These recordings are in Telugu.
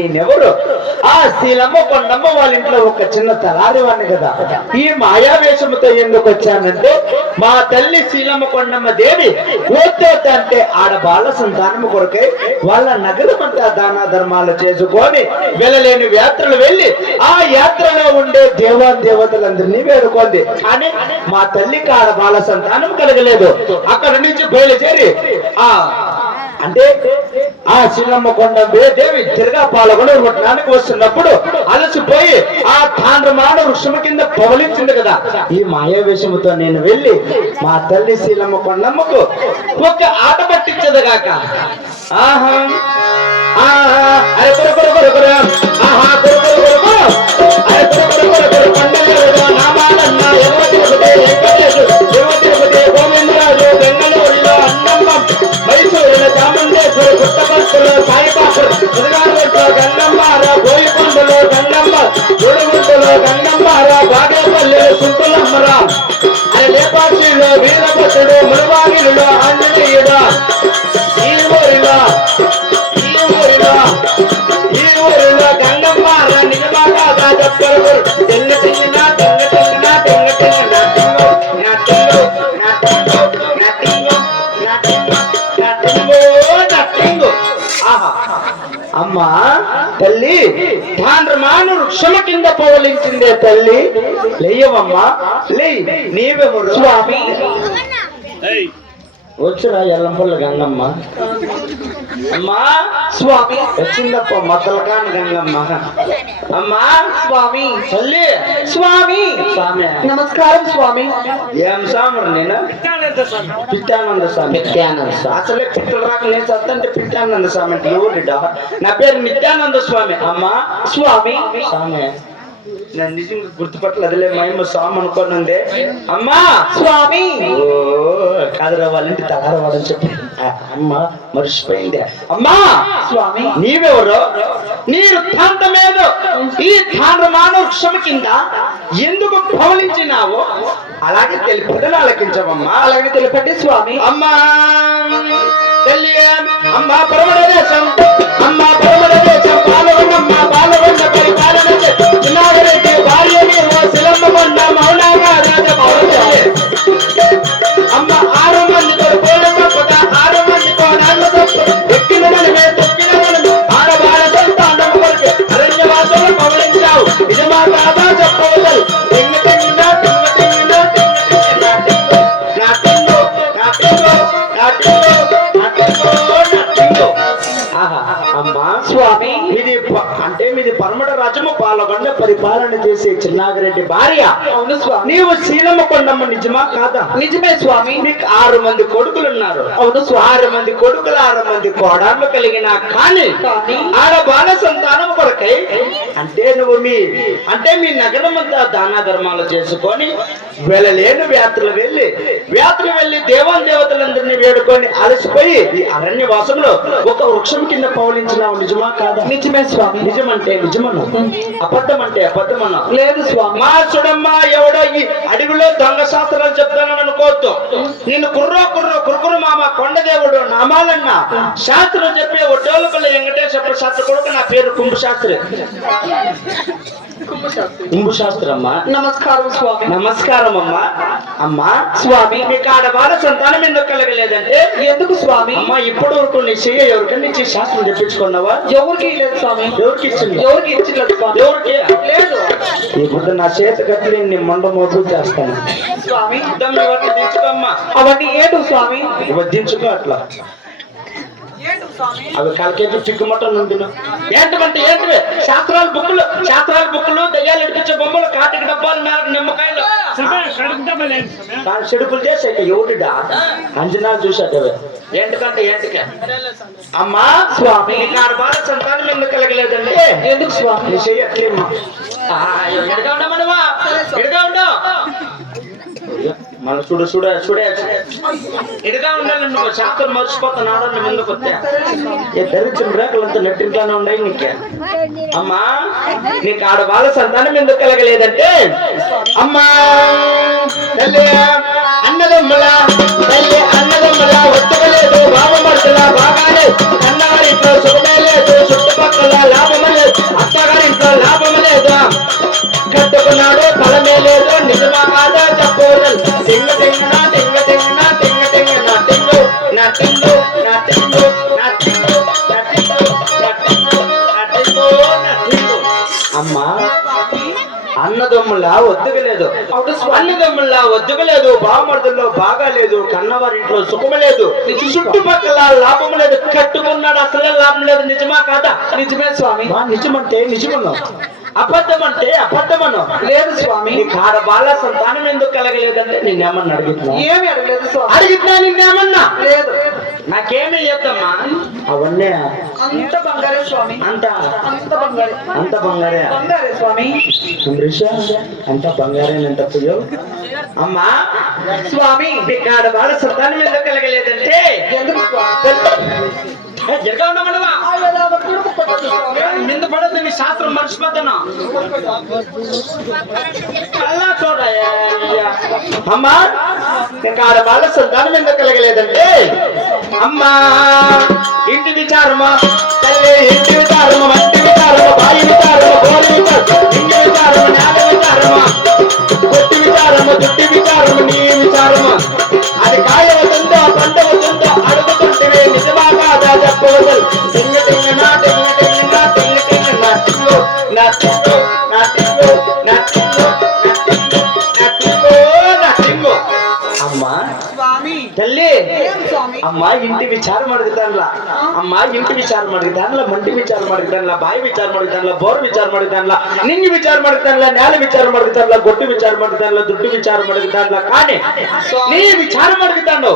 నేనెవరు? ఆ శీలమ్మ కొండమ్మ వాళ్ళ ఇంట్లో ఒక చిన్న తలారివాణ్ణి కదా. ఈ మాయావేషముతో ఎందుకు వచ్చానంటే మా తల్లి శీలమ్మ కొండమ్మ దేవి ఓతోత అంటే ఆడ బాల సంతానము కొరకై వాళ్ళ నగరం అంతా దాన ధర్మాలు చేసుకొని వెళ్ళలేని యాత్రలు వెళ్ళి ఆ యాత్రలో ఉండే దేవతలందరినీ వేడుకుంది. కానీ మా తల్లికి ఆడ బాల సంతానం కలగలేదు. అక్కడ నుంచి బయలుదేరి అంటే ఆ శీలమ్మ కొండ దేవి తిరగా పాల్గొనడానికి వస్తున్నప్పుడు అలసిపోయి ఆ తాండ్రమాన వృక్షము కింద పవలించింది కదా. ఈ మాయావేషముతో నేను వెళ్ళి మా తల్లి శీలమ్మ కొండమ్మకు ఒక ఆట పట్టించదు గాక. ఆహా అరే గోవిందరాజు బెంగళూరులో అన్నమ్మ మైసూరులో చాముండేశ్వరి పుట్టపర్తిలో సాయిబాబు గంగమ్మార గోయికొండలో గంగమ్మ గుడిగుంటలో గంగమ్మార బాగేపల్లి సుంకులమ్మరా అరే లేపాక్షిలో వీరభద్రుడు ములవాగిరిలో ఆంజనేయుడు ఈ ఊరిలో గంగమ్మార నిజమాగా చెప్పరు తెల్ల తింగినా తెంగ తింగినా తెంగ తింగినా అమ్మా తల్లి తాండ్రమాను వృక్షమ కింద పవలించిందే తల్లి. లేయవమ్మా లే. నీవెవరు? స్వామి వచ్చురా ఎల్లంపల్లి గంగమ్మ. అమ్మా స్వామి వచ్చిందప్ప మద్దలకాన్ గంగమ్మ. అమ్మా స్వామి తల్లి. స్వామి స్వామి నమస్కారం స్వామి. ఏం స్వామి? నేను పిట్టానంద స్వామి. నిత్యానంద స్వామి. అసలే పిట్టలు రాక నేను చస్తంటే పిట్టానంద స్వామి అంటే ఎవరిడా? నా పేరు నిత్యానంద స్వామి. అమ్మా స్వామి స్వామి నేను నిజంగా గుర్తుపట్టలేదులే మహిమ స్వామి అనుకోని ఉందే. అమ్మా స్వామి కాదురా వాళ్ళంటి తలారవాడని చెప్పి అమ్మ మర్చిపోయింది. అమ్మా స్వామి నీవెవరు? నీ వృత్తాంతమేద ఈ తాండ్రమాన వృక్షం కింద ఎందుకు పవలించినావో అలాగే తెలిపదని ఆలకించవమ్మా. అలాగే తెలిపండి స్వామి. అమ్మా తల్లి అమ్మ పరమదేశం అమ్మ పరమదేశం బాలవన్నమ్మ బాలవన్న పరిపాలన చిన్నారెడ్డి భార్యని శిలమ్మ కొండ మౌనంగా అమ్మ 6 మందితో కోడ తప్పక 6 మందితో నాన్న తప్పు ఎక్కిన మనమే తొక్కిన మనము ఆడవాళ్ళ సంతానం కొరకు అరణ్యవాసులు పవలించావు. నిజమా కాదా చెప్పవద్దు. అమ్మా స్వామి ఇది అంటే మీది పరమట రాజ్యము పాల్గొండ పరిపాలన చేసే చిన్నాగిరెడ్డి భార్య. అవును స్వామి. నీవు శీలమ్మ కొండమ్మ నిజమా కాదా? నిజమే స్వామి. మీకు 6 మంది కొడుకులు ఉన్నారు. అవును స్వామి. 6 మంది కొడుకులు 6 మంది కోడళ్ళు కలిగిన కానీ ఆడ బాల సంతానం కొరకై అంటే నువ్వు మీ నగరం అంతా దాన ధర్మాలు చేసుకొని వెళ్ళలేని యాత్రలు వెళ్ళి దేవతలందరినీ వేడుకొని అలసిపోయి ఈ అరణ్యవాసంలో ఒక వృక్షం కింద పౌలించినావు. నిజమా కాదా? నిజమే స్వామి. నిజమంటే నిజమన్నా, అబద్ధం అంటే అబద్ధమన్నా. లేదు స్వామి. మా చూడమ్మా ఎవడో ఈ అడవిలో దొంగ శాస్త్రాలు చెప్తానని అనుకోవద్దు. నేను కుర్రు మామ కొండదేవుడు నామాలన్నా శాస్త్రం చెప్పే ఒడ్డోళ్ళపల్లి వెంకటేశ్వర శాస్త్రి కొడుకు. నా పేరు కుంభశాస్త్రి. కుంభశాస్త్రమ్మా. నమస్కారం స్వామి. నమస్కారం అమ్మా. అమ్మా స్వామి మీకు ఆడవాళ్ళ సంతానం ఎందుకు కలగలేదంటే? ఎందుకు స్వామి? అమ్మా ఇప్పుడు వరకు నీ చెయ్య ఎవరికన్నా ఇచ్చి శాస్త్రం చెప్పించుకున్నావా? ఎవరికి లేదు స్వామి. ఎవరికి ఇచ్చింది? ఎవరికి ఇచ్చింది స్వామి. ఎవరికి లేదు. ఇప్పుడు నా చేత కట్టి నీ మొండ మోపు చేస్తాను స్వామి. దించుకోమ్మా. అవన్నీ ఏడు స్వామి. దించుకో అట్లా. అవి కలికేసి చిక్కుమట్టలు ఉంటుంది. ఏంటంటే ఏంటివి? శాస్త్రాల బుక్కులు దయ్యాలు ఎడిపించే బొమ్మలు కాటికి డబ్బాలు నిమ్మకాయలు చెడుపులు చేసే ఎవరిడా అంజనాలు చూసాటవే. ఏంటికంటే ఏంటికే అమ్మా స్వామి 6 బాల సంతానం ఎందుకు కలగలేదండి? ఎందుకు స్వామి? చెయ్యట్లేమ్మా. ఎడగా ఉండమనవా? ఎడగా ఉండవు. మన చూడే ఎడగా ఉండాలి. నువ్వు శాస్త్రం మర్చిపోతాను. ఆడవాళ్ళు ముందుకు వస్తే దరిద్రం రేఖలంతా నెట్టింట్లోనే ఉన్నాయి నీకే. అమ్మా నీకు ఆడవాళ్ళ సంతానం ఎందుకు కలగలేదంటే అమ్మా తల్లి అన్నదమ్ముల ఒట్టుకలేదు బాబు మనుషుల బాగానే అన్నవారింట్లో సుఖమే లేదు చుట్టుపక్కల లాభమని పట్టుకున్నాడు ఫలమే లేదు నిజమా కాదా చెప్పోదల్ తింగ తింగన తింగ తింగన తింగ తింగన తింగు నా తింగు నా తింగు నా తింగు నా తింగు నా తింగు నా తింగు నా తింగు అమ్మా అన్నదమ్ములా ఒద్దుగలేదు అన్నదమ్ములా ఒద్దుగలేదు బామర్దుల్లో బాగా లేదు కన్నవారింట్లో సుఖము లేదు చుట్టుపక్కల లాభం లేదు కట్టుకున్నాడు అసలే లాభం లేదు నిజమా కాదా నిజమే స్వామి. నిజమంటే నిజమన్నా అబద్ధం అంటే అబద్ధమను లేదు స్వామి. నీ కాడ బాల సంతానం ఎందుకు కలగలేదంటే నిన్నేమన్నా అడుగుతున్నా ఏమి అడగలేదు స్వామి. అడుగుతున్నా నిన్నేమన్నా లేదు. నాకేమీ చేద్దామా అవన్నీ అంత బంగారే స్వామి. అంత అంత బంగారే. అంత బంగారే బంగారే స్వామి. అంబరీష అంత బంగారేనంత పుయ్యో అమ్మా స్వామి నీ కాడ బాల సంతానం ఎందుకు కలగలేదంటే ఎందుకు స్వామి? జరగా ఉండమనవా నింద పడద్దు నీ శాస్త్రం మర్చిపోతున్నా అలా చూడయ్యా అమ్మా ఇంకా ఆడ వాళ్ళ సంతానం ఎందుకు కలగలేదంటే అమ్మా ఇంటి విచారమా తల్లి ఇంటి విచారమా మంటి విచారమా బాయి విచారమా గోలి విచారమా ఇంటి విచారమా నేల విచారమా కొట్టి విచారమా దుట్టి విచారమా నీ విచారమా అది కాయ అవుతుందో పంట అవుతుందో అడుగుతుంటే నిజమా కాదా చెప్పవద్దు టింగ టింగ నా టింగ టింగ నా టింగ టింగ నా టింగు నా టింగు నా టింగు నా టింగు నా టింగు నా టింగు నా టింగు అమ్మా స్వామి తల్లి ఏం స్వామి? అమ్మా ఇంటి విచారం అడుగుతానులా అమ్మా ఇంటి విచారం అడుగుతానులా మంటి విచారం అడుగుతానులా బాయి విచారం అడుగుతానులా బోర్ విచారం అడుగుతానులా నింగి విచారం అడుగుతానులా నేల విచారం అడుగుతానులా గొట్టి విచారం అడుగుతానులా దుడ్డు విచారం అడుగుతానులా కానీ నీ విచారం అడుగుతాను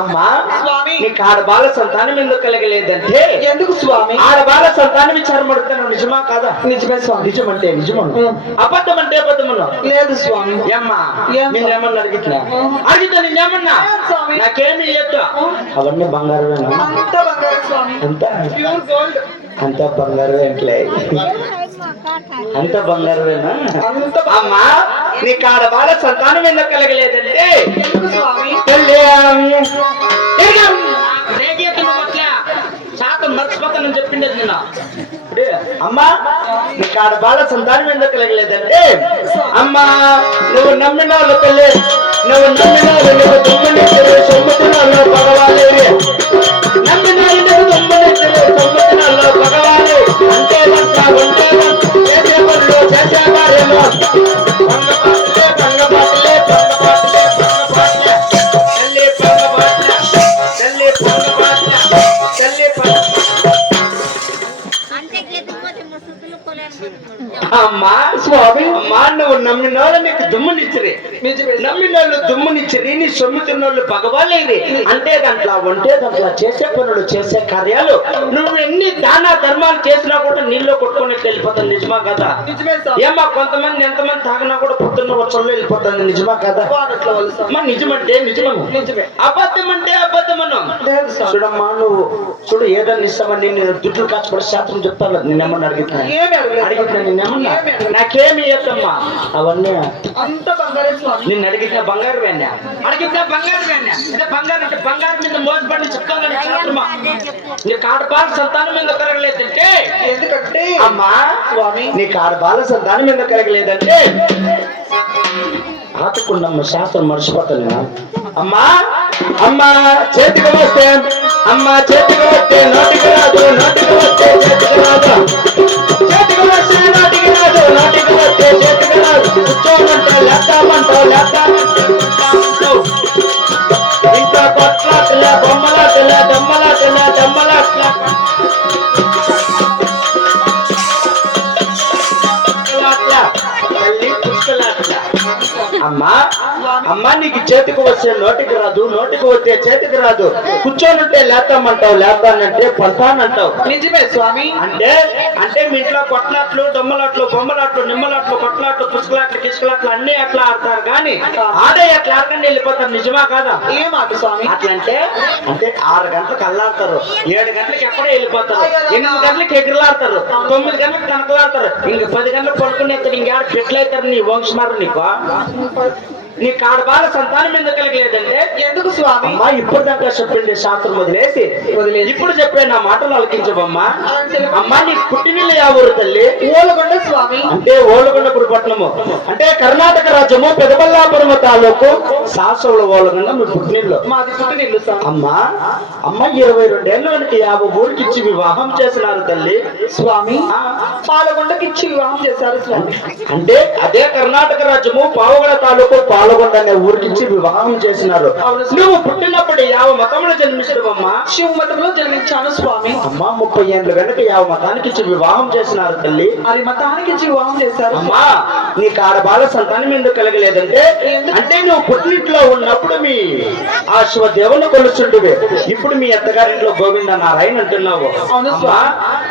అమ్మా స్వామి నీకు ఆడ బాల సంతానం ఎందుకు కలగలేదంటే ఎందుకు స్వామి? ఆడ బాల సంతానం విచారం అడుగుతాను నిజమా కాదా నిజమే స్వామి. నిజమంటే నిజమను అబద్ధం అంటే అబద్ధమను లేదు స్వామి. ఏమ్మా ఏం? నేనేమన్నా అడిగినా అడిగితే నేనేమన్నా స్వామి. నాకేమి ఇయ్యొద్దు అవన్నీ బంగారమేనా అంత బంగారే స్వామి. అంత ప్యూర్ గోల్డ్. అంత బంగారం ఏంట్లే అంత బంగారమేనా అంత అమ్మా నీ కాడ బాల సంతానం ఎందుకు కలగలేదంటే ఎందుకు స్వామి? తల్లి శాతం మర్చిపోతానని చెప్పిండేది నిన్న అమ్మా నీ కాడ బాల సంతానం ఎందుకు కలగలేదంటే అమ్మా నువ్వు నమ్మిన వాళ్ళు తల్లి నువ్వు నమ్మిన వాళ్ళు నువ్వు దుమ్మునిచ్చలు సొమ్ముతున్నారు భగవాలే నమ్మిన నువ్వు దుమ్మునిచ్చలు సొమ్ముతున్నారు భగవాలే అంటే ఉంటే చేసే పనులు చేసే కార్యము భంగపాటలే భంగపాటలే భంగపాటలే భంగపాటలే తల్లి భంగపాటలే తల్లి భంగపాటలే తల్లి అమ్మా స్వామి అమ్మా నువ్వు నమ్మిన వాళ్ళు నీకు దుమ్మునిచ్చిరి నమ్మిన వాళ్ళు దుమ్మునిచ్చిరి నీ సొమ్ముతున్న వాళ్ళు భగవాలేరి అంటే దాంట్లో ఉంటే దాంట్లో చేసే పనులు చేసే కార్యాలు నువ్వు ఎన్ని దాన ధర్మాలు చేసినా కూడా నీళ్ళు కొట్టుకొని వెళ్ళిపోతాను నిజమా కదా నిజమే స్వామి. ఏమా కొంతమంది ఎంతమంది తాగినా కూడా పొద్దున్న వచ్చంలో వెళ్ళిపోతుంది నిజమా కదా వానట్లో వాళ్ళు స్వామి. మా నిజమంటే నిజమను నిజమే. అబద్ధం అంటే అబద్ధమను లేదు స్వామి. చూడమ్మా నువ్వు చూడు ఏదన్నా ఇస్తామని నేను దుడ్లు కాచుపడి శాస్త్రం చెప్తాను నిన్నేమన్నా అడిగినా ఏమి అడగలేదు. అడిగినా నిన్నేమన్నా నాకేమి ఇయ్యద్దమ్మా అవన్నీ అంత బంగారే స్వామి. నిన్ను అడిగిన బంగారు వేణ్యా అడిగితే బంగారు వేణ్యా ఇదే బంగారు అంటే బంగారు మీద మోసపడి చెప్తాను శాస్త్రమా నీ కాడబాల సంతానం మీద కలగలేదంటే ఎందుకంటే అమ్మా స్వామి నీ కాడబాల సంతానం మీద కలగలేదంటే ఆతుకున్నమ్మ శాస్త్రం మర్చిపోతాను అమ్మా అమ్మా చేతికి వస్తే అమ్మ చేతికి వస్తే నోటికి రాదు నోటికి వస్తే చేతికి రాదు చేతికి వస్తే నోటికి రాదు నోటికి వస్తే చేతికి రాదు కూర్చోమంటే లేస్తామంటావు లేస్తామంటే ఇంకా కొట్లాటలే బొమ్మలాటలే దమ్మలాటలే దమ్మలాటలే అమ్మా అమ్మా నీకు చేతికి వస్తే నోటికి రాదు నోటికి వస్తే చేతికి రాదు కూర్చోనుంటే లేస్తామంటావు లేస్తానంటే పడతానంటావు నిజమే స్వామి. అంటే అంటే మీ ఇంట్లో కొట్లాట్లు దొమ్మలాట్లు బొమ్మలాట్లు నిమ్మలాట్లు కొట్లాట్లు పుసుకులాట్లు కిసుకులాట్లు అన్ని అట్లా ఆడతారు కానీ ఆడే అట్లా ఆడకండి వెళ్ళిపోతారు నిజమా కాదా ఏం ఆట స్వామి? అట్లా అంటే అంటే 6 గంటలకు అల్లాడతారు 7 గంటలకు ఎప్పుడే వెళ్ళిపోతారు 8 గంటలకు ఎగిరిలాడతారు 9 గంటలకు కనకలాడతారు ఇంక 10 గంటలకు పడుకునేస్తారు ఇంకేడ పెట్లయితారు నీ వంశమారు నీకు నీకు ఆడబాల సంతానం ఎందుకు కలగలేదంటే ఎందుకు స్వామి? అమ్మా ఇప్పటిదాకా చెప్పింది శాస్త్రం వదిలేసి ఇప్పుడు చెప్పే నా మాటలు ఆలకించవమ్మా. అమ్మా నీ పుట్టినిల్లు యా ఊరు తల్లి? ఓలగొండ స్వామి. అంటే ఓలగొండపుడు పట్టణము అంటే కర్ణాటక రాజ్యము పెదబల్లాపురం తాలూకు శాసవుల ఓలగొండ మీ పుట్టినిల్లు. మాది పుట్టినిల్లు స్వామి. అమ్మా అమ్మ 22 ఏళ్ళ వెనక 50 ఊరికి ఇచ్చి వివాహం చేసినారు తల్లి. స్వామి పాలగొండకి ఇచ్చి వివాహం చేశారు స్వామి. అంటే అదే కర్ణాటక రాజ్యము పావగడ తాలూకు పాలగొండ అనే ఊరికిచ్చి వివాహం చేసినారు. నువ్వు పుట్టినప్పుడు 50 మతంలో జన్మించడమమ్మా? శివ మతంలో జన్మించాను స్వామి. అమ్మా 30 ఏళ్ళ వెనక 50 మతానికి ఇచ్చి వివాహం చేసినారు తల్లి. అది మతానికి ఇచ్చి వివాహం చేశారు. అమ్మా నీకు ఆడబాల సంతానం ఎందుకు కలగలేదంటే అంటే నువ్వు పుట్టింట్లో ఉన్నప్పుడు మీ ఆ శివదేవుని కొలుస్తుంటివి. ఇప్పుడు మీ అత్తగారింట్లో గోవింద నారాయణ అంటున్నావు. అమ్మా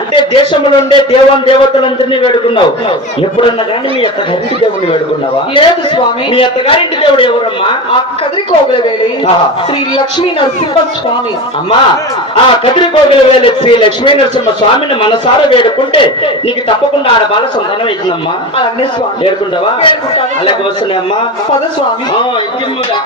అంటే దేశంలో ఉండే దేవతలందరినీ వేడుకున్నావు. ఎప్పుడన్నా కానీ మీ అత్తగారింటి దేవుడిని వేడుకున్నావా? లేదు స్వామి. మీ అత్తగారింటి దేవుడు ఎవరమ్మా? ఆ కదిరికోగల వేలి శ్రీ లక్ష్మీ నరసింహ స్వామి. అమ్మా ఆ కదిరికోగల వేలి శ్రీ లక్ష్మీ నరసింహ స్వామిని మనసారా వేడుకుంటే నీకు తప్పకుండా ఆడబాల సంతానం అవుతుందమ్మా. అలాగే స్వామి. వేడుకుంటావా? వేడుకుంటాను. అలాగే వస్తున్నాయమ్మా. పద స్వామి. ఇచ్చిమ్మగా.